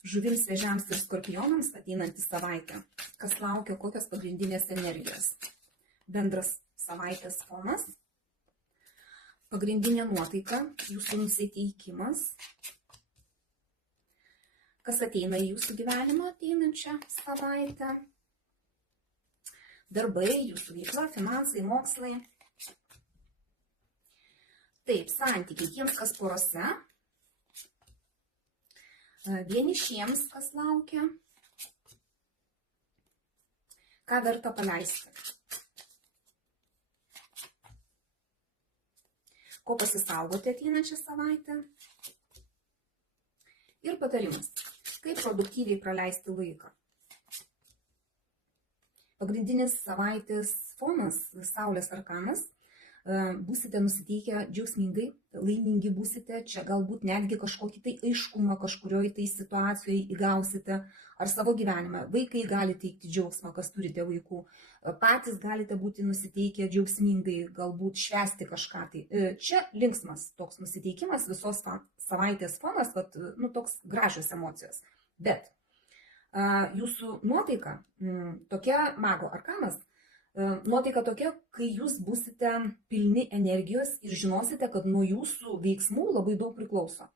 Žuvims, vėžiams ir skorpionams ateinantį savaitę. Kas laukia, kokios pagrindinės energijos. Bendras savaitės fonas. Pagrindinė nuotaika, jūsų nusiteikimas. Kas ateina į jūsų gyvenimą ateinančią savaitę. Darbai, jūsų veikla, finansai, mokslai. Taip, santykiai tiems, kas porose. Vienišiems, kas laukia. Ką verta paleisti. Ko pasisaugoti ateinančią savaitę. Ir patarimas. Kaip produktyviai praleisti laiką. Pagrindinis savaitės fonas, Saulės arkanas. Būsite nusiteikę džiaugsmingai, laimingi būsite, čia galbūt netgi kažkokį tai aiškumą kažkurioje tai situacijoje įgausite, ar savo gyvenime. Vaikai gali teikti džiaugsmą, kas turite vaikų, patys galite būti nusiteikę džiaugsmingai, galbūt švęsti kažką tai. Čia linksmas toks nusiteikimas, visos savaitės fonas, toks gražios emocijos. Bet jūsų nuotaika, tokia mago arkanas, nuotaika tokia, kai jūs būsite pilni energijos ir žinosite, kad nuo jūsų veiksmų labai daug priklauso.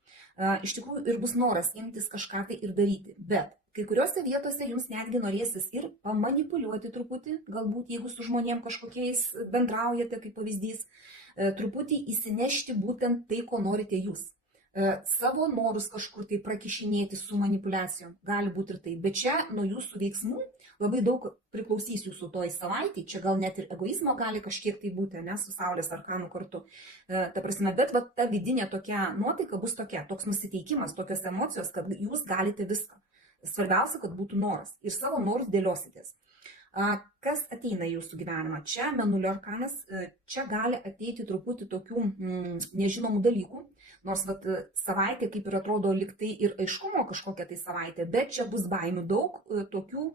Iš tikrųjų ir bus noras imtis kažką tai ir daryti, bet kai kuriuose vietose jums netgi norėsis ir pamanipuliuoti truputį, galbūt jeigu su žmonėm kažkokiais bendraujate, kaip pavyzdys, truputį įsinešti būtent tai, ko norite jūs. Savo norus kažkur tai prakišinėti su manipulacijom, gali būti ir tai, bet čia nuo jūsų veiksmų labai daug priklausys jūsų toj savaitį, čia gal net ir egoizmo gali kažkiek tai būti, ne, su Saulės arkanu kartu. Ta prasme, bet ta vidinė tokia nuotaika bus tokia, toks nusiteikimas, tokios emocijos, kad jūs galite viską. Svarbiausia, kad būtų noras ir savo norus dėliositės. Kas ateina į jūsų gyvenimą? Čia Mėnulio arkanas, čia gali ateiti truputį tokių nežinomų dalykų, nors savaitė kaip ir atrodo liktai ir aiškumo kažkokia tai savaitė, bet čia bus baimių daug tokių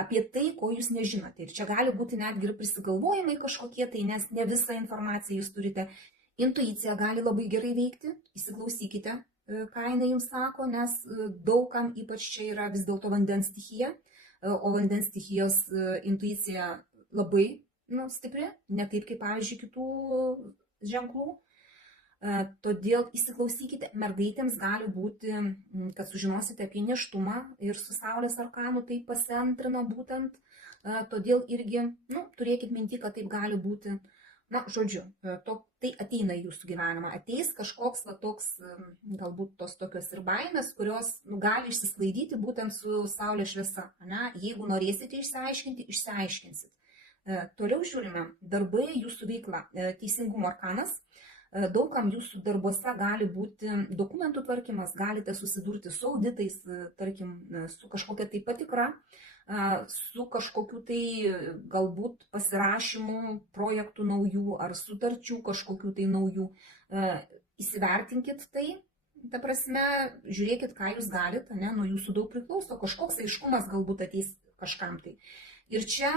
apie tai, ko jūs nežinote. Ir čia gali būti netgi ir prisigalvojimai kažkokie tai, nes ne visą informaciją jūs turite. Intuicija gali labai gerai veikti, įsiklausykite, ką jinai jums sako, nes daugam ypač čia yra vis dėlto vandens stichija. O vandens stichijos intuicija labai stipri, ne taip kaip, pavyzdžiui, kitų ženklų. Todėl įsiklausykite, mergaitėms gali būti, kad sužinosite apie nėštumą ir su Saulės arkanu tai pasiantrina būtent, todėl irgi turėkit minti, kad taip gali būti. Žodžiu, tai ateina į jūsų gyvenimą, ateis kažkoks toks, galbūt tos tokios ir baimės, kurios gali išsisklaidyti būtent su Saulės šviesa. Jeigu norėsite išsiaiškinti, išsiaiškinsit. Toliau žiūrime, darbai, jūsų veikla, teisingumo arkanas. Daugam jūsų darbuose gali būti dokumentų tvarkymas, galite susidurti su auditais, tarkim, su kažkokia tai patikra, su kažkokiu tai galbūt pasirašymų projektų naujų ar sutarčių kažkokių tai naujų. Įsivertinkit tai, ta prasme, žiūrėkit, ką jūs galite, nuo jūsų daug priklauso, kažkoks aiškumas galbūt ateis kažkam tai. Ir čia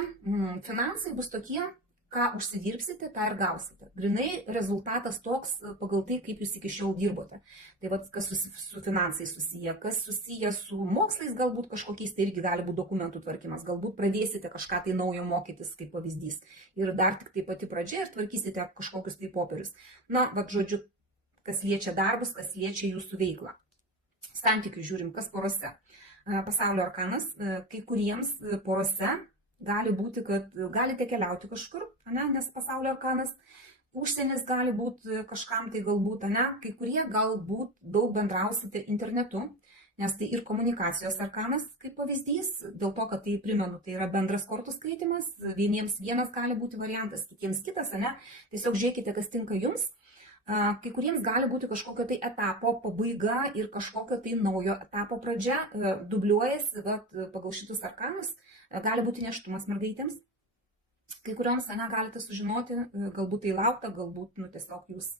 finansai bus tokie, ką užsidirbsite, tą ir gausite. Grinai rezultatas toks pagal tai, kaip jūs iki šiol dirbote. Tai kas su finansais susiję, kas susiję su mokslais, galbūt kažkokiais, tai irgi gali būti dokumentų tvarkymas. Galbūt pradėsite kažką tai naujo mokytis, kaip pavyzdys. Ir dar tik tai pati pradžia ir tvarkysite kažkokius tai popierius. Žodžiu, kas liečia darbus, kas liečia jūsų veiklą. Santykių žiūrim, kas porose. Pasaulio arkanas, kai kuriems porose gali būti, kad galite keliauti kažkur, nes Pasaulio arkanas, užsienis gali būti kažkam tai galbūt, kai kurie galbūt daug bendrausite internetu, nes tai ir komunikacijos arkanas, kaip pavyzdys, dėl to, kad tai primenu, tai yra bendras kortų skaitimas, vieniems vienas gali būti variantas, kitiems kitas, tiesiog žiūrėkite, kas tinka jums. Kai kuriems gali būti kažkokio tai etapo pabaiga ir kažkokio tai naujo etapo pradžia, dubliuojasi, pagal šitus arkanus, gali būti nėštumas mergaitėms. Kai kurioms galite sužinoti, galbūt tai laukta, galbūt tiesiog jūs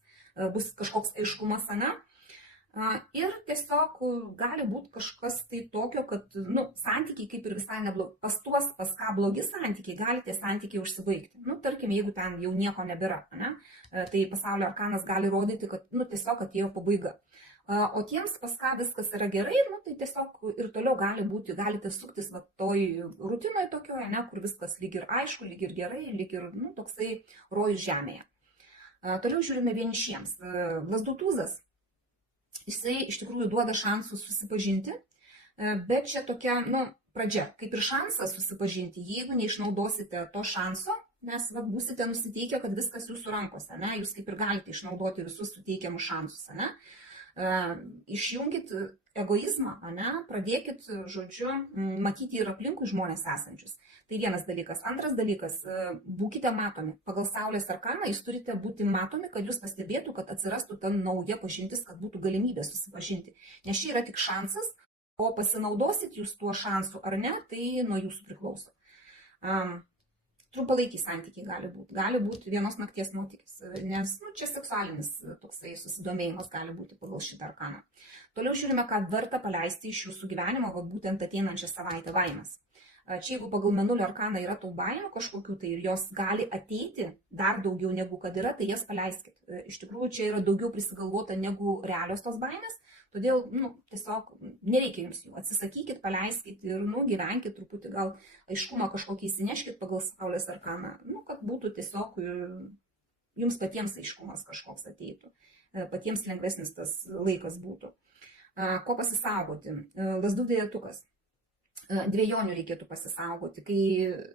bus kažkoks aiškumas, Ir tiesiog gali būti kažkas tai tokio, kad santykiai kaip ir visai neblogi. Pas ką blogi santykiai, gali tie santykiai užsibaigti. Tarkim, jeigu ten jau nieko nebėra, tai Pasaulio arkanas gali rodyti, kad tiesiog atėjo pabaiga. O tiems, pas ką viskas yra gerai, nu, tai tiesiog ir toliau galite suktis va, toj rutinoje tokioje, ne, kur viskas lyg ir aišku, lyg ir gerai, lyg ir toksai rojus žemėje. Toliau žiūrime vienišiems. Lazdų tūzas, jisai iš tikrųjų duoda šansų susipažinti, bet čia tokia pradžia, kaip ir šansas susipažinti, jeigu neišnaudosite to šanso, nes būsite nusiteikę, kad viskas jūsų rankose, ne, jūs kaip ir galite išnaudoti visus suteikiamus šansus, ne. Išjungit egoizmą, pradėkit, žodžiu, matyti ir aplinkui žmonės esančius. Tai vienas dalykas. Antras dalykas, būkite matomi. Pagal Saulės arkaną jūs turite būti matomi, kad jūs pastebėtų, kad atsirastų ta nauja pažintis, kad būtų galimybė susipažinti. Nes čia yra tik šansas, o pasinaudosit jūs tuo šansu ar ne, tai nuo jūsų priklauso. Trumpalaikiai santykiai gali būti vienos nakties nuotykis, nes čia seksualinis toksai susidomėjimas gali būti pagal šitą arkaną. Toliau žiūrime, ką verta paleisti iš jūsų gyvenimo, būtent ateinančią savaitę baimes. Čia jeigu pagal Mėnulio arkaną yra tų baimių kažkokių, tai ir jos gali ateiti dar daugiau negu kad yra, tai jas paleiskit. Iš tikrųjų, čia yra daugiau prisigalvota negu realios tos baimės, todėl tiesiog nereikia jums jų. Atsisakykit, paleiskit ir gyvenkit truputį, gal aiškumą kažkokį įsineškit pagal Saulės arkaną, kad būtų tiesiog jums patiems aiškumas kažkoks ateitų, patiems lengvesnis tas laikas būtų. Ko pasisaugoti? Lazdų dvejetukas. Dviejonių reikėtų pasisaugoti, kai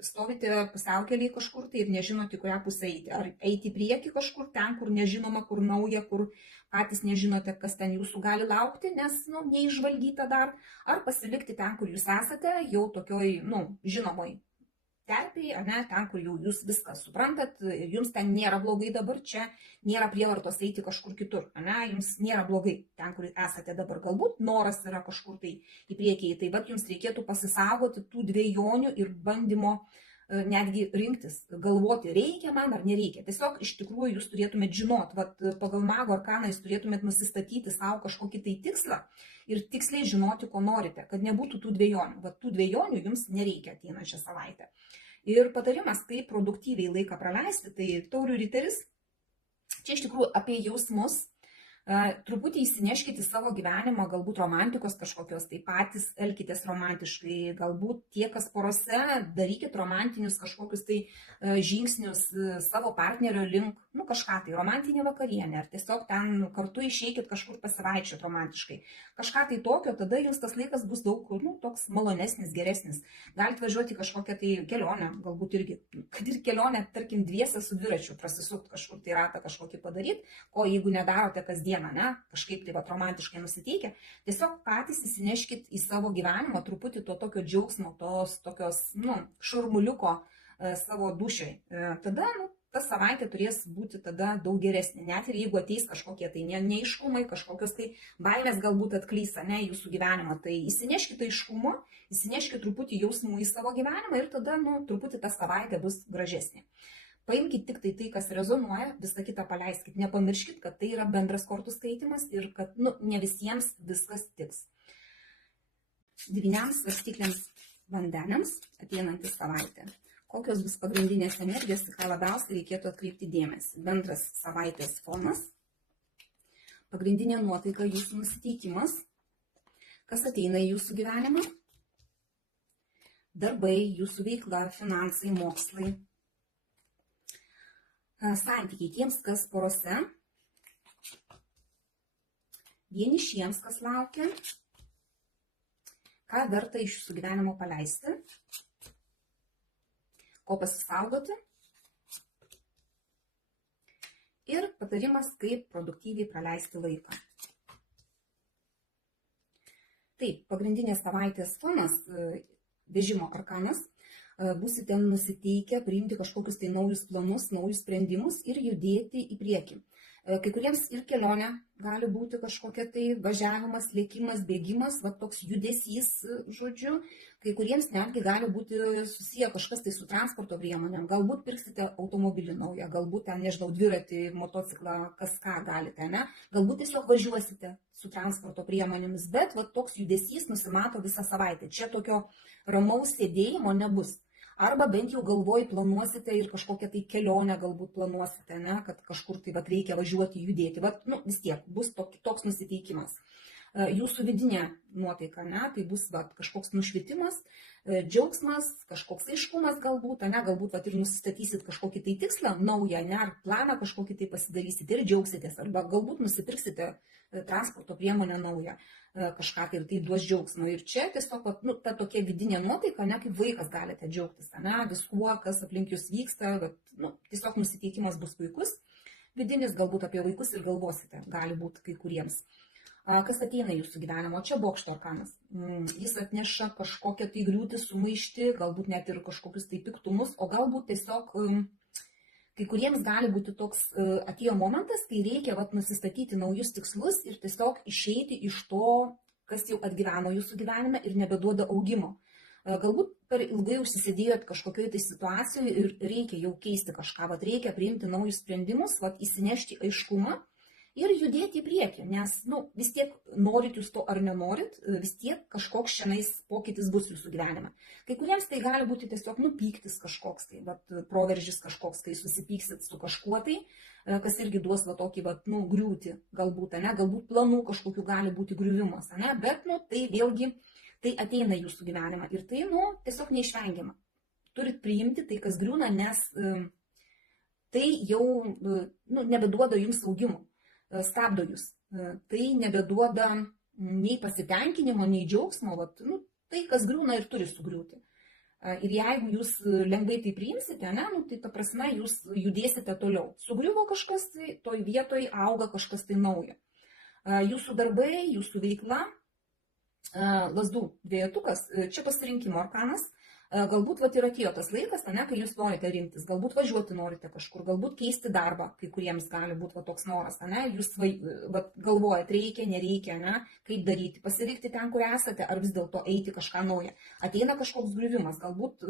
stovite pusiaukelėje kažkur tai ir nežinote, kurią pusę eiti. Ar eiti į priekį kažkur ten, kur nežinoma, kur nauja, kur patys nežinote, kas ten jūsų gali laukti, nes neišvaldyta dar. Ar pasilikti ten, kur jūs esate, jau tokioj, žinomoj terpėje, ten, kur jau jūs viską suprantat, jums ten nėra blogai dabar, čia nėra prievartos eiti kažkur kitur, jums nėra blogai ten, kur esate dabar, galbūt noras yra kažkur tai į priekį, tai bet jums reikėtų pasisaugoti tų dviejonių ir bandymo netgi rinktis, galvoti, reikia man ar nereikia. Tiesiog iš tikrųjų jūs turėtumėt žinot, pagal mago arkaną jūs turėtumėt nusistatyti savo kažkokį tai tikslą ir tiksliai žinoti, ko norite, kad nebūtų tų dviejonių. Tų dviejonių jums nereikia ateinančią savaitę. Ir patarimas, kaip produktyviai laiką praleisti, tai Taurių riteris, čia iš tikrųjų apie jausmus, truputį įsineškite į savo gyvenimą, galbūt romantikos kažkokios, tai patys elkitės romantiškai, galbūt tie, kas porose, darykit romantinius kažkokius tai žingsnius savo partnerio link, kažką tai, romantinė vakarienė, ar tiesiog ten kartu išeikit kažkur pasivaikščioti romantiškai. Kažką tai tokio, tada jums tas laikas bus daug, toks malonesnis, geresnis. Galite važiuoti kažkokią tai kelionę, galbūt irgi, kad ir kelionę, tarkim, dviese su dviračiu prasisukti kažkur tai ratą kažkokį padaryti, ko jeigu nedarote kasdien, kažkaip tai romantiškai nusiteikę, tiesiog patys įsineškit į savo gyvenimą truputį to tokio džiaugsmo, tos tokios, šurmuliuko savo dušiai. Tada, ta savaitė turės būti tada daug geresnė, net ir jeigu ateis kažkokie tai neaiškumai, kažkokios tai baimės galbūt atklys, jūsų gyvenimą, tai įsineškite aiškumo, įsineškite truputį jausmų į savo gyvenimą ir tada, truputį ta savaitė bus gražesnė. Paimkit tik tai, kas rezonuoja, visą kitą paleiskit. Nepamirškit, kad tai yra bendras kortų skaitimas ir kad ne visiems viskas tiks. Dvyniams, svarstykliams, vandeniams ateinantį savaitę. Kokios bus pagrindinės energijos, ką labiausiai reikėtų atkreipti dėmesį. Bendras savaitės fonas, pagrindinė nuotaika, jūsų nusiteikimas, kas ateina į jūsų gyvenimą, darbai, jūsų veikla, finansai, mokslai. Santykiai tiems, kas porose, vienišiems, kas laukia, ką verta iš jūsų gyvenimo paleisti, ko pasisaugoti ir patarimas, kaip produktyviai praleisti laiką. Taip, pagrindinės savaitės fonas, vežimo arkanas, būsite nusiteikę priimti kažkokius tai naujus planus, naujus sprendimus ir judėti į priekį. Kai kuriems ir kelionė gali būti kažkokia tai važiavimas, lėkimas, bėgimas, toks judesys, žodžiu. Kai kuriems netgi gali būti susiję kažkas tai su transporto priemonėm. Galbūt pirksite automobilį naują, galbūt ten, nežinau, dviratį, motociklą, kas ką galite, ne? Galbūt tiesiog važiuosite su transporto priemonėmis, bet toks judesys nusimato visą savaitę. Čia tokio ramaus sėdėjimo nebus. arba bent jau galvoj planuosite ir kažkokią tai kelionę galbūt planuosite, ne, kad kažkur tai vat, reikia važiuoti, judėti, vat, nu, vis tiek bus toks nusiteikimas. Jūsų vidinė nuotaika, ne, tai bus vat, kažkoks nušvitimas, džiaugsmas, kažkoks aiškumas galbūt, ne, galbūt vat, ir nusistatysit kažkokį tai tikslą naują, ne, ar planą kažkokį tai pasidarysit ir džiaugsitės, arba galbūt nusipirksite transporto priemonę naują, kažką tai ir tai duos džiaugsmo. Ir čia tiesiog nu, ta tokia vidinė nuotaika, ne, kaip vaikas galite džiaugtis, ne, viskuo, kas aplink jūs vyksta, bet, nu, tiesiog nusiteikimas bus puikus, vidinis galbūt apie vaikus ir galvosite, gali būti kai kuriems. Kas ateina jūsų gyvenimo? Čia bokšto arkanas. Jis atneša kažkokią tai griūtį, sumaištį, galbūt net ir kažkokius tai piktumus, o galbūt tiesiog kai kuriems gali būti toks atėjo momentas, kai reikia vat, nusistatyti naujus tikslus ir tiesiog išeiti iš to, kas jau atgyveno jūsų gyvenime ir nebeduoda augimo. Galbūt per ilgai užsisėdėjot kažkokioje tai situacijoje ir reikia jau keisti kažką, vat, reikia priimti naujus sprendimus, vat, įsinešti aiškumą ir judėti į priekį, nes nu, vis tiek norit jūs to ar nenorit, vis tiek kažkoks šiandien pokytis bus jūsų gyvenime. Kai kuriems tai gali būti tiesiog nupyktis kažkoks, tai vat, proveržis kažkoks, kai susipyksit su kažkuo tai, kas irgi duos va, tokį vat, nu, griūtį, galbūt, ne, galbūt planų kažkokių gali būti griuvimas, ne, bet nu, tai vėlgi tai ateina jūsų gyvenimą ir tai nu, tiesiog neišvengiama. Turit priimti tai, kas griūna, nes tai jau nu, nebeduoda jums augimo. Stabdo jūs. Tai nebeduoda nei pasitenkinimo, nei džiaugsmo, vat, nu, tai, kas griūna ir turi sugriūti. Ir jeigu jūs lengvai tai priimsite, ne, nu, tai ta prasme jūs judėsite toliau. Sugriuvo kažkas, tai toj vietoj auga kažkas tai naujo. Jūsų darbai, jūsų veikla, lazdų dvejetukas, čia pasirinkimo arkanas. Galbūt vat, ir atėjo tas laikas, ne, kai jūs norite rinktis, galbūt važiuoti norite kažkur, galbūt keisti darbą, kai kuriems gali būti va, toks noras, ne, jūs vat, galvojat, reikia, nereikia, ne, kaip daryti, pasirinkti ten, kur esate, ar vis dėlto eiti kažką naują. Ateina kažkoks griuvimas, galbūt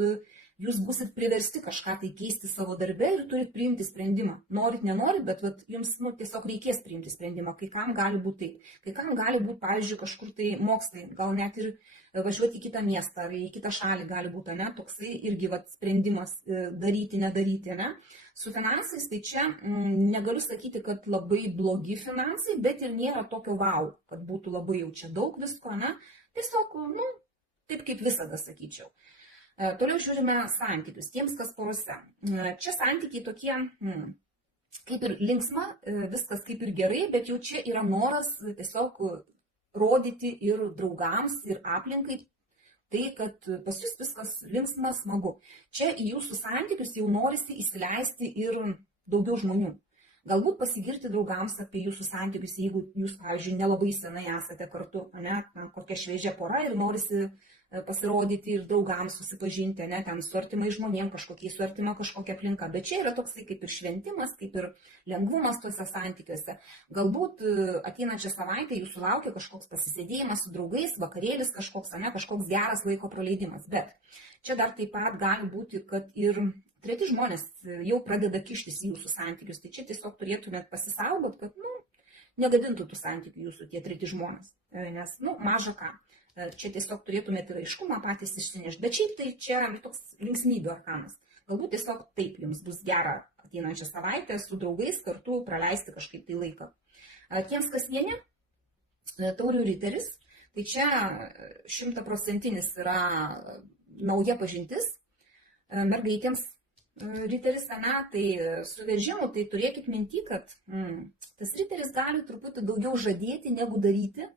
jūs busit priversti kažką tai keisti savo darbe ir turit priimti sprendimą. Norit, nenorit, bet vat, jums nu, tiesiog reikės priimti sprendimą, kai kam gali būti taip, kai kam gali būti, pavyzdžiui, kažkur tai mokslai, gal net ir važiuoti į kitą miestą ar į kitą šalį gali būti, ne, toksai irgi vat, sprendimas daryti, nedaryti, ne. Su finansais, tai čia negaliu sakyti, kad labai blogi finansai, bet ir nėra tokio wow, kad būtų labai jau čia daug visko, ne, tiesiog, nu, taip kaip visada sakyčiau. Toliau žiūrime santykius, tiems, kas porose. Čia santykiai tokie, kaip ir linksma, viskas kaip ir gerai, bet jau čia yra noras tiesiog rodyti ir draugams, ir aplinkai tai, kad pas jūs viskas linksma, smagu. Čia į jūsų santykius jau norisi įsileisti ir daugiau žmonių. Galbūt pasigirti draugams apie jūsų santykius, jeigu jūs, pavyzdžiui, nelabai senai esate kartu, ne, kokia šviežia pora ir norisi pasirodyti ir draugams susipažinti, ne, ten su artimai žmonėm, su artima kažkokia aplinka. Bet čia yra toksai kaip ir šventimas, kaip ir lengvumas tuose santykiuose. Galbūt ateinančią savaitę jūsų laukia kažkoks pasisėdėjimas su draugais, vakarėlis kažkoks, ne, kažkoks geras laiko praleidimas. Bet čia dar taip pat gali būti, kad ir treti žmonės jau pradeda kištis į jūsų santykius. Tai čia tiesiog turėtumėt pasisaugot, kad nu, negadintų tų santykių jūsų tie treti žmonės. Nes, nu, maža ką. Čia tiesiog turėtumėte aiškumą patys išsinešti. Bet šiaip tai čia toks linksmybių arkanas. Galbūt tiesiog taip jums bus gera ateinančią savaitę su draugais kartu praleisti kažkaip tai laiką. Tiems, kas vieni, taurių riteris, tai čia 100% yra nauja pažintis. Mergaitėms riteris, ne, tai su veržimu, tai turėkit minty, kad tas riteris gali truputį daugiau žadėti negu daryti.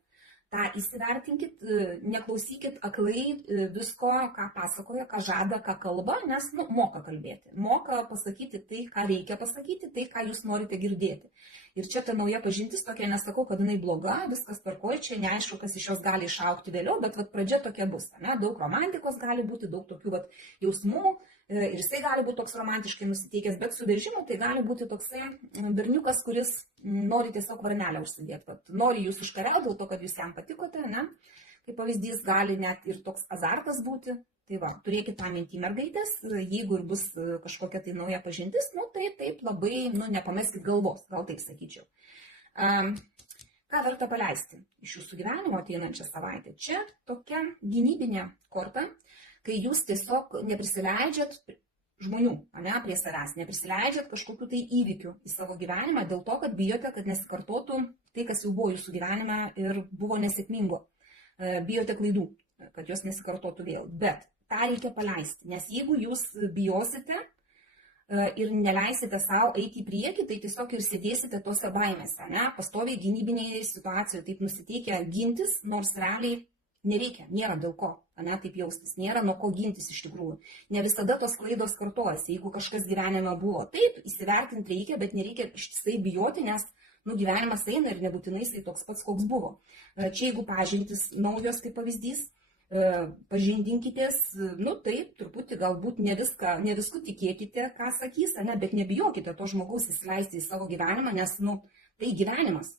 tą įsivertinkit, neklausykit aklai visko, ką pasakoja, ką žada, ką kalba, nes moka kalbėti, moka pasakyti tai, ką reikia pasakyti, tai, ką jūs norite girdėti. Ir čia ta nauja pažintis tokia, nesakau, kad jinai bloga, viskas tvarkoja, čia neaišku, kas iš jos gali išaukti vėliau, bet pradžia tokia bus, ne? Daug romantikos gali būti, daug tokių jausmų, ir jisai gali būti toks romantiškai nusiteikęs, bet su veržimu tai gali būti toksai berniukas, kuris nori tiesiog varnelę užsidėti, nori jūs užkariauti dėl to, kad jūs jam patikote, ne? Kaip pavyzdys, gali net ir toks azartas būti. Tai va, turėkit tą mintį mergaitės, jeigu ir bus kažkokia tai nauja pažintis, tai taip labai, nepameskit galvos, gal taip sakyčiau. Ką verta paleisti iš jūsų gyvenimo ateinančią savaitę? Čia tokia gynybinė korta, kai jūs tiesiog neprisileidžiat žmonių, prie savęs, neprisileidžiat kažkokių tai įvykių į savo gyvenimą dėl to, kad bijote, kad nesikartotų tai, kas jau buvo jūsų gyvenime ir buvo nesėkmingo. Bijote klaidų, kad jos nesikartotų vėl. Bet tą reikia paleisti, nes jeigu jūs bijosite ir neleisite savo eiti į priekį, tai tiesiog ir sėdėsite tose baimėse, pastoviai gynybinėje situacijoje, taip nusiteikę gintis, nors realiai nereikia, nėra dėl ko, taip jaustis, nėra nuo ko gintis iš tikrųjų. Ne visada tos klaidos kartojasi, jeigu kažkas gyvenime buvo, taip, įsivertinti reikia, bet nereikia ištisai bijoti, nes gyvenimas eina ir nebūtinai jisai toks pats, koks buvo. Čia jeigu pažintis naujos kaip pavyzdys, pažindinkitės, taip, truputį galbūt ne visku tikėkite, ką sakys, bet nebijokite to žmogaus įsileisti į savo gyvenimą, nes tai gyvenimas,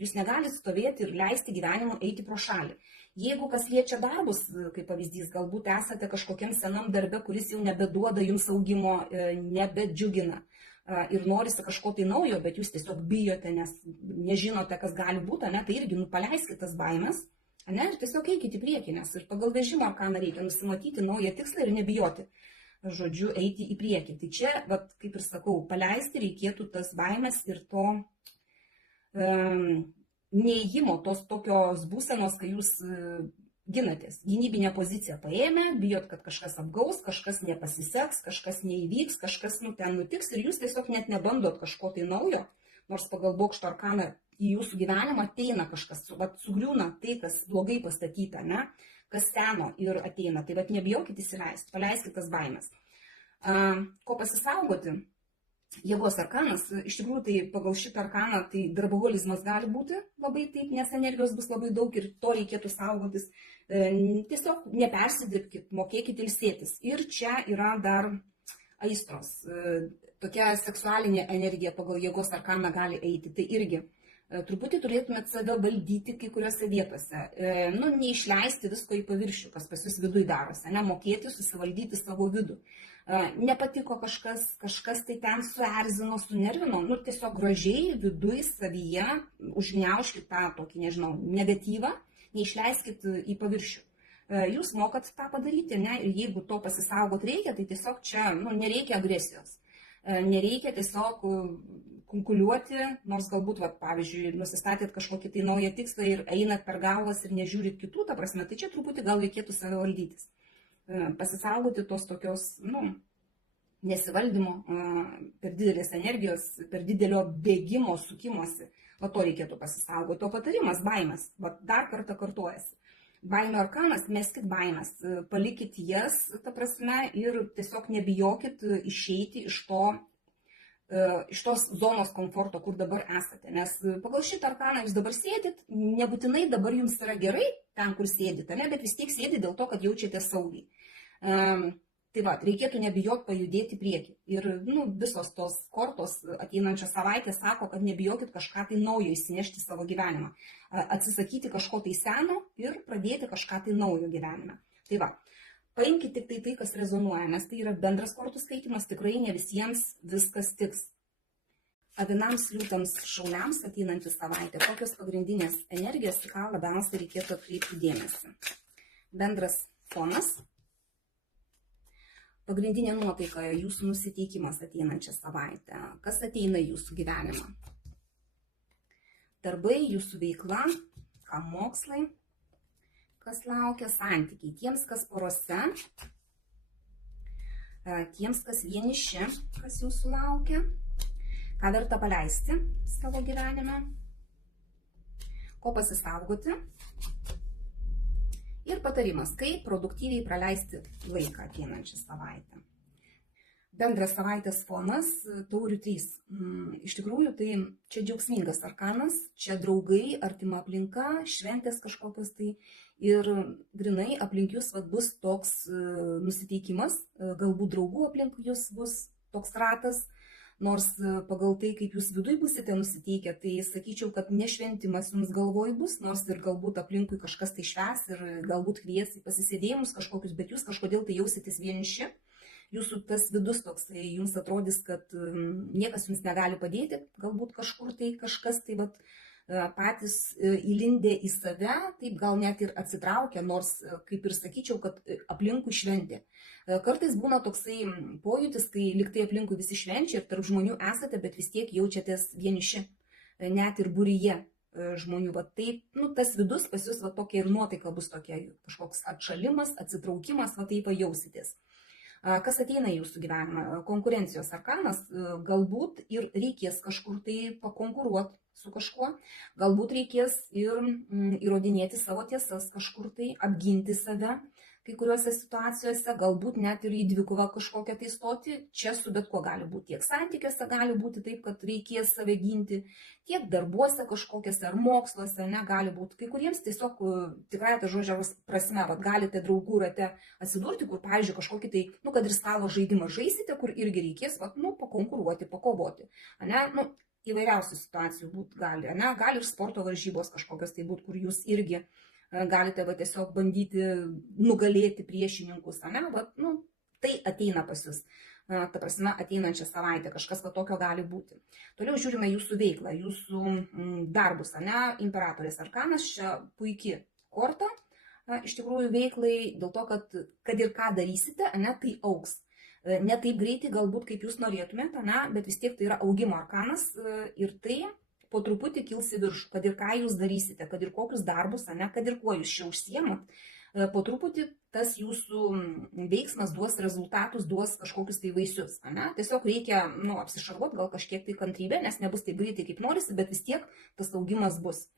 jūs negalite stovėti ir leisti gyvenimui eiti pro šalį. Jeigu kas liečia darbus, kaip pavyzdys, galbūt esate kažkokiam senam darbe, kuris jau nebeduoda jums augimo, nebedžiugina ir norisi kažko tai naujo, bet jūs tiesiog bijote, nes nežinote, kas gali būti, tai irgi paleiskite tas baimės. Ir tiesiog eikite į priekį, nes ir pagal vežimo arkaną reikia nusimatyti naują tikslą ir nebijoti, žodžiu, eiti į priekį. Tai čia, kaip ir sakau, paleisti reikėtų tas baimės ir to neįjimo, tos tokios būsenos, kai jūs ginatės. Gynybinę poziciją paėmė, bijot, kad kažkas apgaus, kažkas nepasiseks, kažkas neįvyks, kažkas ten nutiks ir jūs tiesiog net nebandot kažko tai naujo, nors pagal bokšto arkaną į jūsų gyvenimą ateina kažkas, sugriūna tai, kas blogai pastatyta, kas seno ir ateina. Tai nebijokit įsileisti, paleiskit tas baimės. Ko pasisaugoti? Jėgos arkanas, iš tikrųjų tai pagal šitą arkaną tai darboholizmas gali būti labai taip, nes energijos bus labai daug ir to reikėtų saugotis. Tiesiog nepersidirbkit, mokėkit ilsėtis. Ir čia yra dar aistros. Tokia seksualinė energija pagal jėgos arkaną gali eiti. Tai irgi truputį turėtumėt save valdyti kai kuriuose vietose. Neišleisti visko į paviršių, kas pas jūs viduj darosi, mokėti susivaldyti savo vidų. Nepatiko kažkas tai ten suerzino, sunervino, tiesiog gražiai viduj savyje užgniaužkit tą tokį, nežinau, negatyvą, neišleiskit į paviršių. Jūs mokat tą padaryti, ir jeigu to pasisaugot reikia, tai tiesiog čia nereikia agresijos. Nereikia tiesiog kunkuliuoti, nors galbūt, pavyzdžiui, nusistatėt kažkokį tai naują tikslą ir einat per galvas ir nežiūrit kitų, ta prasme, tai čia truputį gal reikėtų save valdytis. Pasisaugoti tos tokios, nesivaldymo, per didelės energijos, per didelio bėgimo, sukimosi, to reikėtų pasisaugoti. O patarimas, baimės, dar kartą kartojasi. Baimė arkanas, meskit baimės, palikit jas, ta prasme, ir tiesiog nebijokit išeiti iš tos zonos komforto, kur dabar esate. Nes pagal šitą arkaną jūs dabar sėdit, nebūtinai dabar jums yra gerai ten, kur sėdite, bet vis tiek sėdit dėl to, kad jaučiate saugiai. Tai reikėtų nebijot pajudėti priekį. Ir visos tos kortos ateinančią savaitę sako, kad nebijokit kažką tai naujo įsinešti į savo gyvenimą. Atsisakyti kažko tai seno ir pradėti kažką tai naujo gyvenime. Tai paimkite tik tai, kas rezonuoja, nes tai yra bendras kortų skaitymas, tikrai ne visiems viskas tiks. Avinams, liūtams, šauliams ateinantį savaitę, kokios pagrindinės energijos, į ką labiausiai reikėtų atkreipti dėmesį. Bendras fonas, pagrindinė nuotaika, jūsų nusiteikimas ateinančią savaitę, kas ateina į jūsų gyvenimą. Darbai, jūsų veikla, ką mokslai, kas laukia santykiai, tiems, kas porose, tiems, kas vieniši, kas jūsų laukia, ką verta paleisti savo gyvenime, ko pasisaugoti ir patarimas, kaip produktyviai praleisti laiką ateinančią savaitę. Bendras savaitės fonas, taurių 3. Iš tikrųjų, tai čia džiaugsmingas arkanas, čia draugai, artima aplinka, šventės kažkokios tai ir grinai aplink jūs bus toks nusiteikimas, galbūt draugų aplink jūs bus toks ratas, nors pagal tai, kaip jūs viduj busite nusiteikę, tai sakyčiau, kad nešventimas jums galvoj bus, nors ir galbūt aplinkui kažkas tai švęs ir galbūt kvies į pasisėdėjimus kažkokius, bet jūs kažkodėl tai jausitės vieniši. Jūsų tas vidus toks, jums atrodys, kad niekas jums negali padėti, galbūt kažkur tai kažkas tai patys įlindę į save, taip gal net ir atsitraukę, nors kaip ir sakyčiau, kad aplinkui šventė. Kartais būna toksai pojūtis, kai liktai aplinkui visi švenčia ir tarp žmonių esate, bet vis tiek jaučiatės vieniši, net ir būryje žmonių. Va taip, tas vidus pas jūs va tokia ir nuotaika bus tokia, kažkoks atšalimas, atsitraukimas, va taip jausitės. Kas ateina į jūsų gyvenimą? Konkurencijos arkanas, galbūt ir reikės kažkur tai pakonkuruoti su kažkuo, galbūt reikės ir įrodinėti savo tiesas kažkur tai, apginti save kai kuriuose situacijose, galbūt net ir į dvikovą kažkokią tai stoti, čia su bet kuo gali būti, tiek santykiuose gali būti taip, kad reikės save ginti, tiek darbuose kažkokiuose ar moksluose, gali būti. Kai kuriems tiesiog tikrai ta žodžio prasme, galite draugų rate atsidurti, kur, pavyzdžiui, kažkokį tai, kad ir stalo žaidimą žaisite, kur irgi reikės, pakonkuruoti, pakovoti, įvairiausių situacijų būt gali, gali ir sporto varžybos kažkokios tai būt, kur jūs irgi galite tiesiog bandyti nugalėti priešininkus, tai ateina pas jūs, ta prasme, ateinančią savaitę, kažkas tokio gali būti. Toliau žiūrime jūsų veiklą, jūsų darbus, imperatorės arkanas, čia puikiai korta, iš tikrųjų veiklai, dėl to, kad ir ką darysite, tai augs. Ne taip greitai galbūt, kaip jūs norėtumėte, bet vis tiek tai yra augimo arkanas ir tai po truputį kils į viršų, kad ir ką jūs darysite, kad ir kokius darbus, kad ir kuo jūs čia užsiemat, po truputį tas jūsų veiksmas duos rezultatus, duos kažkokius tai vaisius. Tiesiog reikia apsišarvuoti, gal kažkiek tai kantrybė, nes nebus taip greitai, kaip norisi, bet vis tiek tas augimas bus.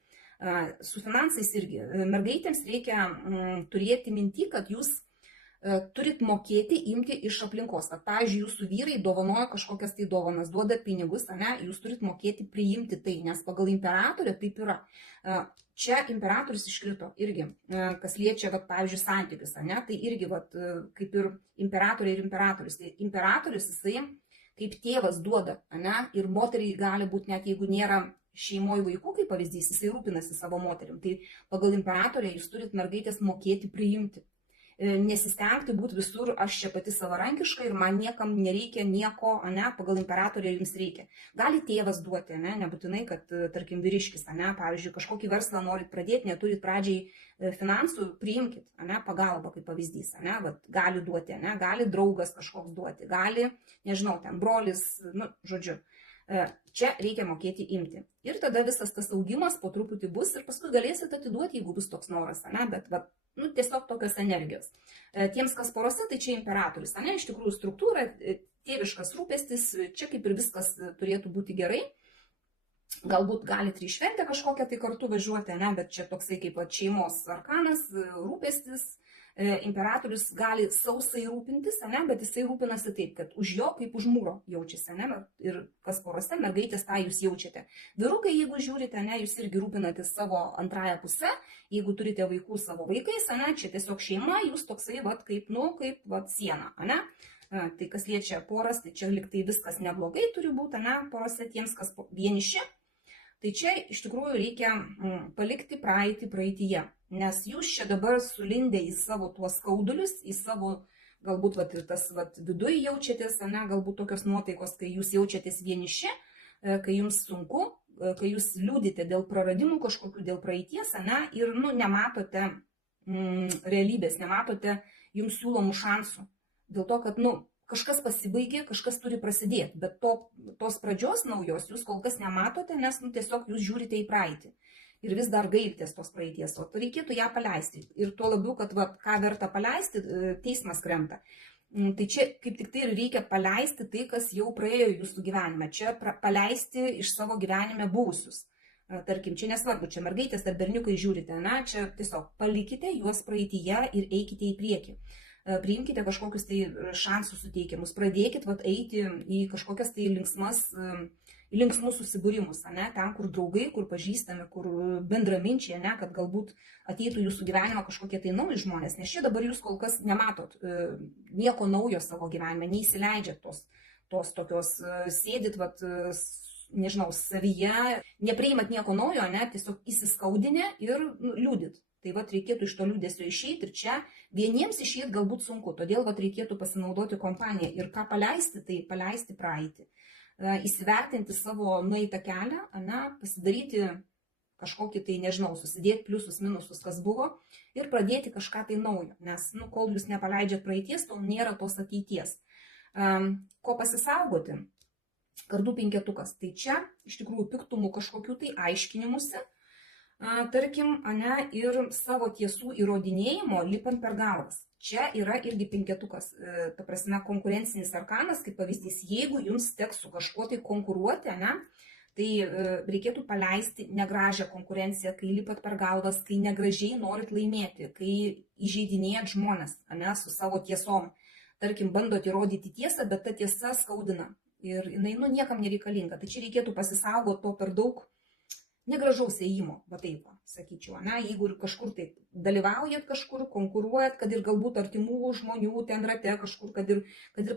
Su finansais irgi. Mergaitėms reikia turėti minti, kad jūs turit mokėti imti iš aplinkos. Pavyzdžiui, jūsų vyrai dovanoja kažkokias tai dovanas, duoda pinigus, jūs turit mokėti priimti tai, nes pagal imperatorę taip yra. Čia imperatorius iškrito irgi, kas liečia, pavyzdžiui, santykius, tai irgi kaip ir imperatorė ir imperatorius. Tai imperatorius jisai kaip tėvas duoda, ir moteriai gali būti, net jeigu nėra šeimoje vaikų, kaip pavyzdys, jisai rūpinasi savo moterim. Tai pagal imperatorę jūs turit mergaitės mokėti priimti. Nesistengti būti visur, aš čia pati savarankiška ir man niekam nereikia nieko, pagal imperatorę jums reikia. Gali tėvas duoti, nebūtinai, kad, tarkim, vyriškis, pavyzdžiui, kažkokį verslą norit pradėti, neturit pradžiai finansų, priimkit, pagalbą kaip pavyzdys, gali duoti, gali draugas kažkoks duoti, gali, nežinau, ten brolis, žodžiu. Čia reikia mokėti imti. Ir tada visas tas augimas po truputį bus ir paskui galėsit atiduoti, jeigu bus toks noras, bet tiesiog tokios energijos. Tiems, kas porose, tai čia imperatorius, iš tikrųjų struktūra, tėviškas rūpestis, čia kaip ir viskas turėtų būti gerai. Galbūt galite į šventę kažkokią tai kartu važiuoti, bet čia toksai kaip šeimos arkanas, rūpestis. Imperatorius gali sausai rūpintis, bet jisai rūpinasi taip, kad už jo kaip už mūro jaučiasi, ir kas porose, mergaitės tą jūs jaučiate. Vyrukai, jeigu žiūrite, jūs irgi rūpinatės savo antrąją pusę, jeigu turite vaikų savo vaikais, čia tiesiog šeima, jūs toksai kaip siena, tai kas liečia poras, tai čia liktai viskas neblogai turi būti, porose tiems, kas vieniši. Tai čia iš tikrųjų reikia palikti praeitį praeityje, nes jūs čia dabar sulindę į savo tuos skaudulius, į savo, galbūt ir tas viduje jaučiatės, galbūt tokios nuotaikos, kai jūs jaučiatės vieniši, kai jums sunku, kai jūs liūdite dėl praradimų kažkokių, dėl praeities, ir nematote realybės, nematote jums siūlomų šansų. Dėl to, kad kažkas pasibaigė, kažkas turi prasidėti, bet tos pradžios naujos jūs kol kas nematote, nes tiesiog jūs žiūrite į praeitį ir vis dar gailitės tos praeities, o reikėtų ją paleisti. Ir tuo labiau, kad ką verta paleisti, teismas krenta. Tai čia kaip tik tai ir reikia paleisti tai, kas jau praėjo jūsų gyvenime. Čia paleisti iš savo gyvenime buvusius. Tarkim, čia nesvarbu, čia mergaitės ar berniukai žiūrite, čia tiesiog palikite juos praeityje ir eikite į priekį. Priimkite kažkokius tai šansų suteikiamus, pradėkit eiti į kažkokias tai linksmus susibūrimus, ten, kur draugai, kur pažįstami, kur bendraminčiai, kad galbūt ateitų jūsų gyvenimą kažkokie tai nauji žmonės, nes čia dabar jūs kol kas nematot nieko naujo savo gyvenime, neįsileidžiat tos tokios, sėdit, nežinau, savyje, nepriimat nieko naujo, tiesiog įsiskaudinę ir liūdit. Tai reikėtų iš to liūdesio išeiti ir čia vieniems išeiti galbūt sunku, todėl reikėtų pasinaudoti kompaniją ir ką paleisti, tai paleisti praeitį, įsivertinti savo nueitą kelią, pasidaryti kažkokį tai, nežinau, susidėti pliusus, minusus, kas buvo ir pradėti kažką tai naujo, nes, kol jūs nepaleidžiat praeities, tol nėra tos ateities. Ko pasisaugoti? Kardų penketukas. Tai čia iš tikrųjų piktumų kažkokių tai aiškinimusi, tarkim, ir savo tiesų įrodinėjimo lipant per galvas. Čia yra irgi penketukas, ta prasme, konkurencinis arkanas, kaip pavyzdys, jeigu jums teks su kažkuo tai konkuruoti, tai reikėtų paleisti negražią konkurenciją, kai lipat per galvas, kai negražiai norit laimėti, kai įžeidinėjat žmonės, su savo tiesom. Tarkim, bandot įrodyti tiesą, bet ta tiesa skaudina ir jinai, niekam nereikalinga. Tai čia reikėtų pasisaugoti to per daug negražaus ėjimo, va taip, sakyčiau, jeigu ir kažkur tai dalyvaujat kažkur, konkuruojat, kad ir galbūt artimų žmonių ten rate kažkur, kad ir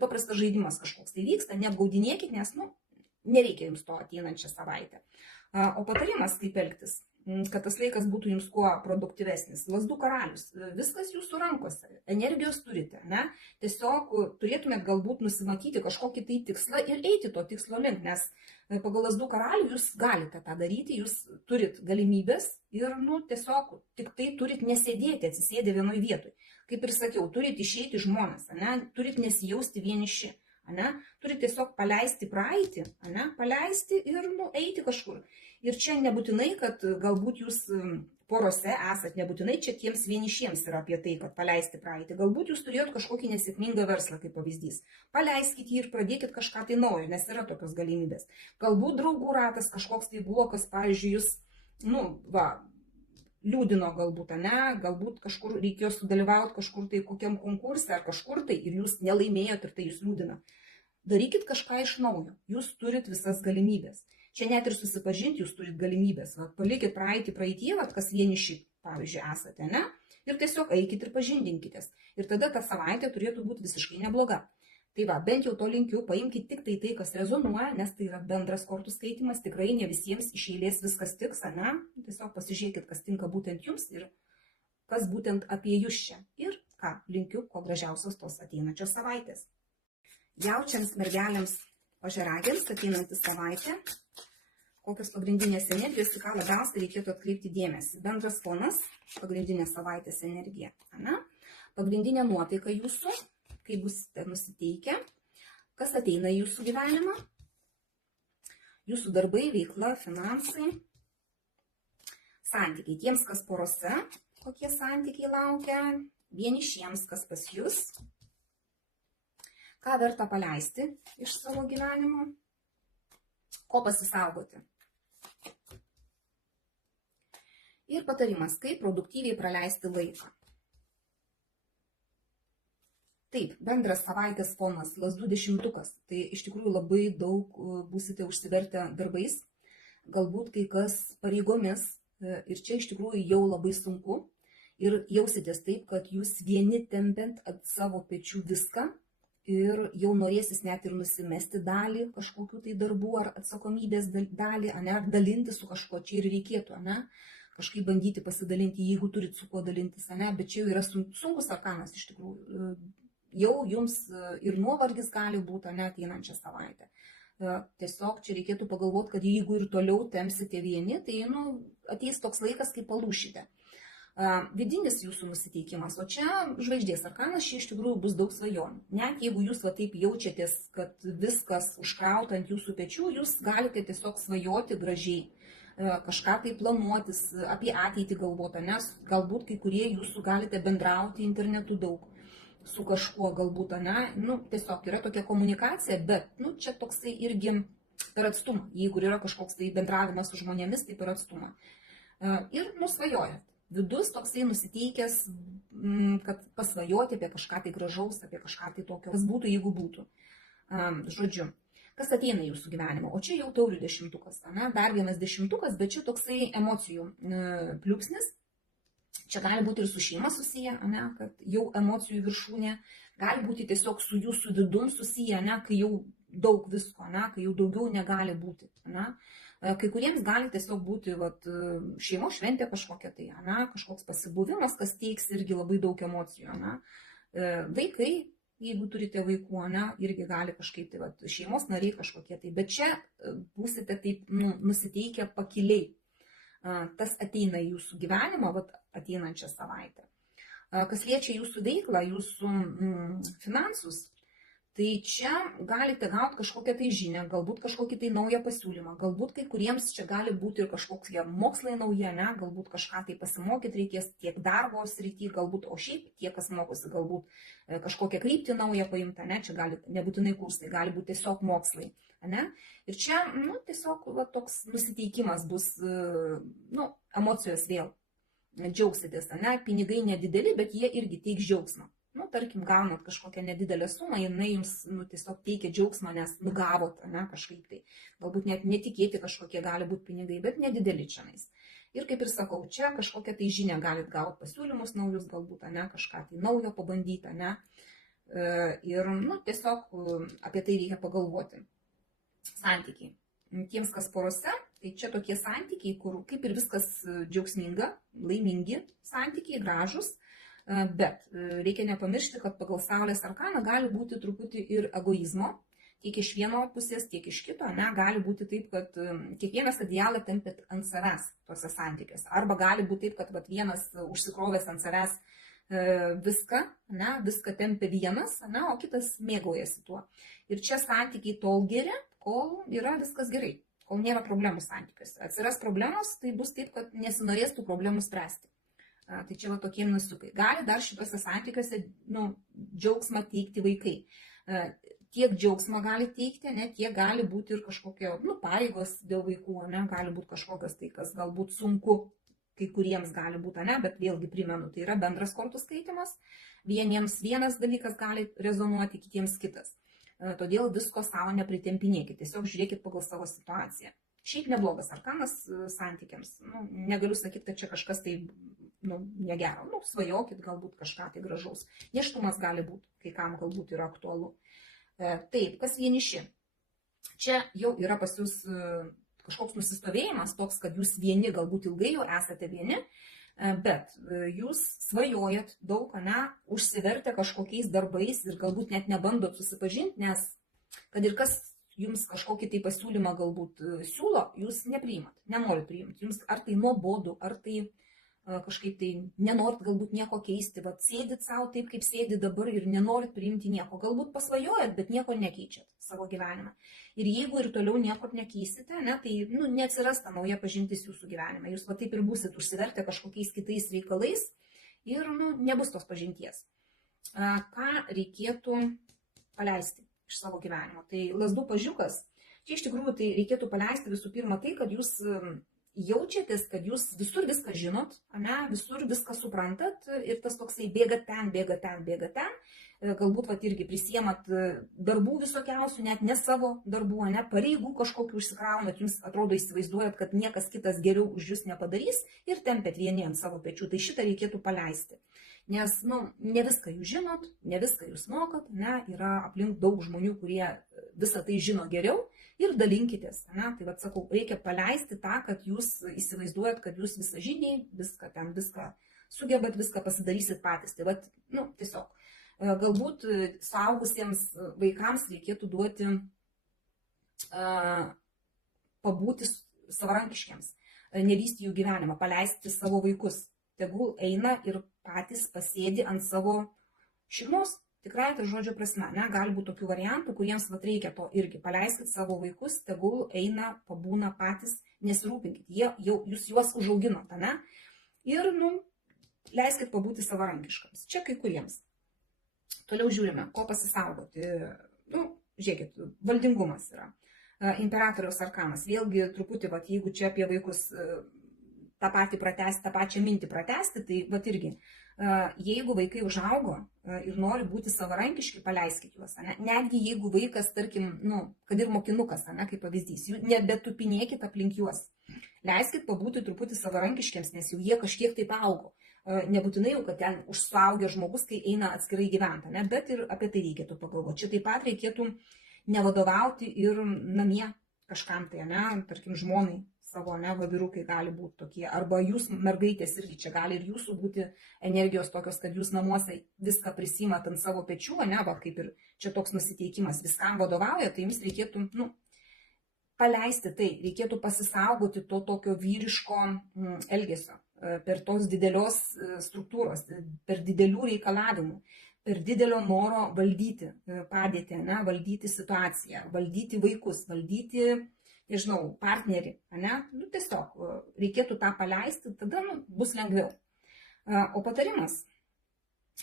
paprastas žaidimas kažkoks tai vyksta, neapgaudinėkit, nes, nereikia jums to ateinančią savaitę. O patarimas, kaip elgtis, kad tas laikas būtų jums kuo produktyvesnis. Lazdų karalius, viskas jūsų rankose, energijos turite, tiesiog turėtumėt galbūt nusimatyti kažkokį tai tikslą ir eiti to tikslo link, nes pagal lazdų karalių jūs galite tą daryti, jūs turit galimybės ir, tiesiog tik tai turit nesėdėti, atsisėdę vienoj vietoj. Kaip ir sakiau, turit išeiti žmonės, turit nesijausti vieniši. Turi tiesiog paleisti praeitį, paleisti ir eiti kažkur. Ir čia nebūtinai, kad galbūt jūs porose esat, nebūtinai čia tiems vienišiems yra apie tai, kad paleisti praeitį. Galbūt jūs turėjot kažkokį nesėkmingą verslą, kaip pavyzdys. Paleiskit jį ir pradėkit kažką tai naujo, nes yra tokios galimybės. Galbūt draugų ratas kažkoks tai buvo, kas, pavyzdžiui, jūs, liūdino galbūt, galbūt kažkur reikėjo sudalyvauti kažkur tai kokiam konkurse ar kažkur tai ir jūs nelaimėjot ir tai jūs liūdina. Darykit kažką iš naujo, jūs turit visas galimybės. Čia net ir susipažinti jūs turit galimybės. Palikit praeitį praeitie, kas vieniši, pavyzdžiui, esate, ir tiesiog eikit ir pažindinkitės. Ir tada ta savaitė turėtų būti visiškai nebloga. Tai bent jau to linkiu, paimkite tik tai, kas rezonuoja, nes tai yra bendras kortų skaitimas, tikrai ne visiems iš eilės viskas tiks, tiesiog pasižiūrėkit, kas tinka būtent jums ir kas būtent apie jūs čia. Ir linkiu kuo gražiausios tos ateinančios savaitės. Jaučiams, mergelėms, ožiaragiams ateinantis savaitė, kokios pagrindinės energijos, į ką labiausiai reikėtų atkreipti dėmesį. Bendras fonas, pagrindinė savaitės energija, pagrindinė nuotaika jūsų, kaip busite nusiteikę, kas ateina į jūsų gyvenimą, jūsų darbai, veikla, finansai, santykiai. Tiems, kas porose, kokie santykiai laukia, vienišiems, kas pas jūs, ką verta paleisti iš savo gyvenimo, ko pasisaugoti. Ir patarimas, kaip produktyviai praleisti laiką. Taip, bendras savaitės fonas, lazdų dešimtukas, tai iš tikrųjų labai daug būsite užsivertę darbais, galbūt kai kas pareigomis ir čia iš tikrųjų jau labai sunku ir jausitės taip, kad jūs vieni tempiant ant savo pečių viską ir jau norėsis net ir nusimesti dalį kažkokių tai darbų ar atsakomybės dalį, ar dalinti su kažkuo, čia ir reikėtų, kažkaip bandyti pasidalinti, jeigu turit su kuo dalintis, bet čia jau yra sunkus arkanas iš tikrųjų. Jau jums ir nuovargis gali būti ateinančią savaitę. Tiesiog čia reikėtų pagalvoti, kad jeigu ir toliau tempsite vieni, tai ateis toks laikas, kai palūšite. Vidinis jūsų nusiteikimas, o čia žvaigždės arkanas, čia iš tikrųjų bus daug svajonių. Net jeigu jūs taip jaučiatės, kad viskas užkrauta ant jūsų pečių, jūs galite tiesiog svajoti gražiai, kažką tai planuotis, apie ateitį galvoti, nes galbūt kai kurie jūsų galite bendrauti internetu daug. Su kažkuo galbūt, tiesiog yra tokia komunikacija, bet, čia toksai irgi per atstumą. Jeigu yra kažkoks tai bendravimas su žmonėmis, tai per atstumą. Ir nusvajojat. Vidus toksai nusiteikęs, kad pasvajoti apie kažką tai gražaus, apie kažką tai tokio, kas būtų, jeigu būtų. Žodžiu, kas ateina į jūsų gyvenimą. O čia jau taurių dešimtukas, dar vienas dešimtukas, bet čia toksai emocijų pliūpsnis. Čia gali būti ir su šeima susiję, kad jau emocijų viršūnė, gali būti tiesiog su jūsų vidum susiję, kai jau daug visko, kai jau daugiau negali būti. Kai kuriems gali tiesiog būti šeimos šventė kažkokia tai, kažkoks pasibuvimas, kas teiks irgi labai daug emocijų. Vaikai, jeigu turite vaikų, irgi gali kažkaip tai, šeimos nariai kažkokie tai, bet čia būsite taip nusiteikę pakiliai. tas ateina į jūsų gyvenimą, vat, ateinančią savaitę. Kas liečia jūsų veiklą, jūsų finansus, tai čia galite gauti kažkokią tai žinią, galbūt kažkokį tai naują pasiūlymą, galbūt kai kuriems čia gali būti ir kažkokie mokslai nauji, ne, galbūt kažką tai pasimokyti reikės tiek darbo srity, galbūt, o šiaip tie, kas mokosi, galbūt kažkokią kryptį naują paimti, ne, čia gali nebūtinai kursai, gali būti tiesiog mokslai. Ne? Ir čia tiesiog toks nusiteikimas bus, emocijos vėl, džiaugsitės, ne, pinigai nedideli, bet jie irgi teiks džiaugsmą. Tarkim, gaunat kažkokią nedidelę sumą, jinai jums tiesiog teikia džiaugsmą, nes gavot, ne, kažkaip tai. Galbūt net netikėti kažkokie gali būti pinigai, bet nedideli čianais. Ir kaip ir sakau, čia kažkokią tai žinią galit gauti, pasiūlymus naujus galbūt, ne, kažką tai naujo pabandyti, ne. Ir tiesiog apie tai reikia pagalvoti. Santykiai. Tiems, kas porose, tai čia tokie santykiai, kur kaip ir viskas džiaugsminga, laimingi santykiai, gražus. Bet reikia nepamiršti, kad pagal Saulės arkaną gali būti truputį ir egoizmo, tiek iš vieno pusės, tiek iš kito, ne, gali būti taip, kad kiekvienas adialą tempėt ant savęs tuose santykiuose. Arba gali būti taip, kad vienas užsikrovęs ant savęs viską tempia vienas, ne, o kitas mėgaujasi tuo. Ir čia santykiai tol geri, kol yra viskas gerai, kol nėra problemų santykiuose. Atsiras problemos, tai bus taip, kad nesinorės tų problemų spręsti. Tai čia tokie nusukai. Gali dar šitose santykiuose džiaugsmą teikti vaikai. Tiek džiaugsmą gali teikti, ne, tiek gali būti ir kažkokie pareigos dėl vaikų, ne, gali būti kažkokios tai, kas galbūt sunku, kai kuriems gali būti, ne, bet vėlgi primenu, tai yra bendras kortų skaitimas. Vieniems vienas dalykas gali rezonuoti, kitiems kitas. Todėl visko savo nepritempinėkit, tiesiog žiūrėkit pagal savo situaciją. Šiaip neblogas arkanas santykiams. Negaliu sakyti, kad čia kažkas tai negero. Svajokit galbūt kažką tai gražaus. Nėštumas gali būti, kai kam galbūt yra aktualu. Taip, kas vieniši. Čia jau yra pas jūs kažkoks nusistovėjimas, toks, kad jūs vieni, galbūt ilgai jau esate vieni, bet jūs svajojat daug, ne, užsivertę kažkokiais darbais ir galbūt net nebandot susipažinti, nes kad ir kas jums kažkokį tai pasiūlymą galbūt siūlo, jūs nepriimat, nenorit priimti. Jums ar tai nuobodu, ar tai kažkaip tai nenorit galbūt nieko keisti, vat sėdit savo taip, kaip sėdit dabar ir nenorit priimti nieko. Galbūt pasvajojat, bet nieko nekeičiat savo gyvenimą. Ir jeigu ir toliau nieko nekeisite, ne, tai neatsiras ta nauja pažintis jūsų gyvenime. Jūs va taip ir būsit užsivertę kažkokiais kitais reikalais ir nebus tos pažinties. Ką reikėtų paleisti iš savo gyvenimo? Tai lazdų pažiukas. Čia iš tikrųjų tai reikėtų paleisti visų pirma tai, kad jūs jaučiatės, kad jūs visur viską žinot, ne, visur viską suprantat ir tas toksai bėga ten, galbūt vat irgi prisiemat darbų visokiausių, net ne savo darbų, ne pareigų kažkokių užsikraunat, jums atrodo įsivaizduojat, kad niekas kitas geriau už jūs nepadarys ir tempėt vieni ant savo pečių, tai šitą reikėtų paleisti. Nes, ne viską jūs žinot, ne viską jūs mokat, ne, yra aplink daug žmonių, kurie visą tai žino geriau ir dalinkitės, ne, tai vat sakau, reikia paleisti tą, kad jūs įsivaizduojat, kad jūs visažiniai, viską sugebat, viską pasidarysit patys, tai vat, tiesiog, galbūt suaugusiems vaikams reikėtų duoti pabūti savarankiškiams, nevysti jų gyvenimą, paleisti savo vaikus. Tegul eina ir patys pasėdi ant savo šeimos, tikrai tai žodžio prasme, ne, gali būti tokių variantų, kuriems reikia to irgi, paleiskit savo vaikus, tegul eina, pabūna patys, nesirūpinkit, jūs juos užauginote, ne, ir, leiskit pabūti savarankiškams, čia kai kuriems. Toliau žiūrime, ko pasisaugoti, žiūrėkit, valdingumas yra, imperatoriaus arkanas, vėlgi truputį, jeigu čia apie vaikus tą patį pratęsti, tą pačią mintį pratęsti, tai vat irgi, jeigu vaikai užaugo ir nori būti savarankiški, paleiskit juos. Ne? Netgi jeigu vaikas, tarkim, kad ir mokinukas, ne, kaip pavyzdys, nebetupinėkit aplink juos. Leiskit pabūti truputį savarankiškiams, nes jau jie kažkiek taip augo. Nebūtinai jau, kad ten užsuaugę žmogus, kai eina atskirai gyventi, ne? Bet ir apie tai reikėtų pagalvoti. Čia taip pat reikėtų nevadovauti ir namie kažkam tai, ne, tarkim, žmonai. Savo, ne, vyrukai gali būti tokie, arba jūs mergaitės irgi čia gali ir jūsų būti energijos tokios, kad jūs namuose viską prisimat ant savo pečių, ne, kaip ir čia toks nusiteikimas viskam vadovauja, tai jums reikėtų, paleisti tai, reikėtų pasisaugoti to tokio vyriško elgesio, per tos didelios struktūros, per didelių reikalavimų, per didelio noro valdyti padėtį, ne, valdyti situaciją, valdyti vaikus, valdyti, nežinau, partnerį, ne, nu, tiesiog reikėtų tą paleisti, tada bus lengviau. O patarimas,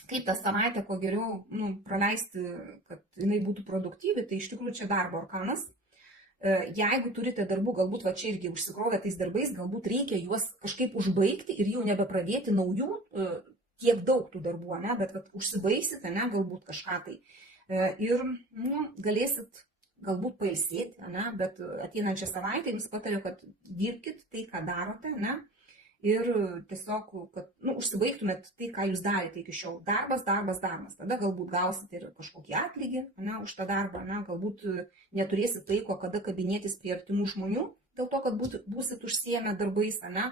kaip tą savaitę kuo geriau praleisti, kad jinai būtų produktyvi, tai iš tikrųjų čia darbo arkanas. Jeigu turite darbų, galbūt va čia irgi užsikrovę tais darbais, galbūt reikia juos kažkaip užbaigti ir jau nebepradėti naujų, tiek daug tų darbų, ne, bet užsibaigsite, ne, galbūt kažką tai. Ir galėsit galbūt pailsėti, ne, bet ateinančią savaitę jums patariu, kad dirbkit tai, ką darote, ne, ir tiesiog, kad užsibaigtumėt tai, ką jūs darėte iki šiol. Darbas, darbas, darbas. Tada galbūt gausite ir kažkokį atlygį, ne, už tą darbą, ne, galbūt neturėsit laiko, kada kabinėtis prie artimų žmonių, dėl to, kad būsit užsiėmę darbais, ne,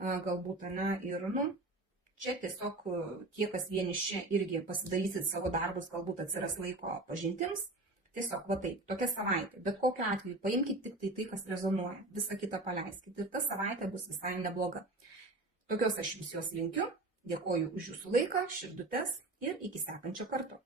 galbūt, ne, ir, čia tiesiog tie, kas vieniši, irgi pasidarysit savo darbus, galbūt atsiras laiko pažintims. Tiesiog va taip, tokia savaitė. Bet kokiu atveju paimkite tik tai, kas rezonuoja. Visą kitą paleiskite ir ta savaitė bus visai nebloga. Tokios aš jums jos linkiu. Dėkoju už jūsų laiką, širdutes ir iki sekančio karto.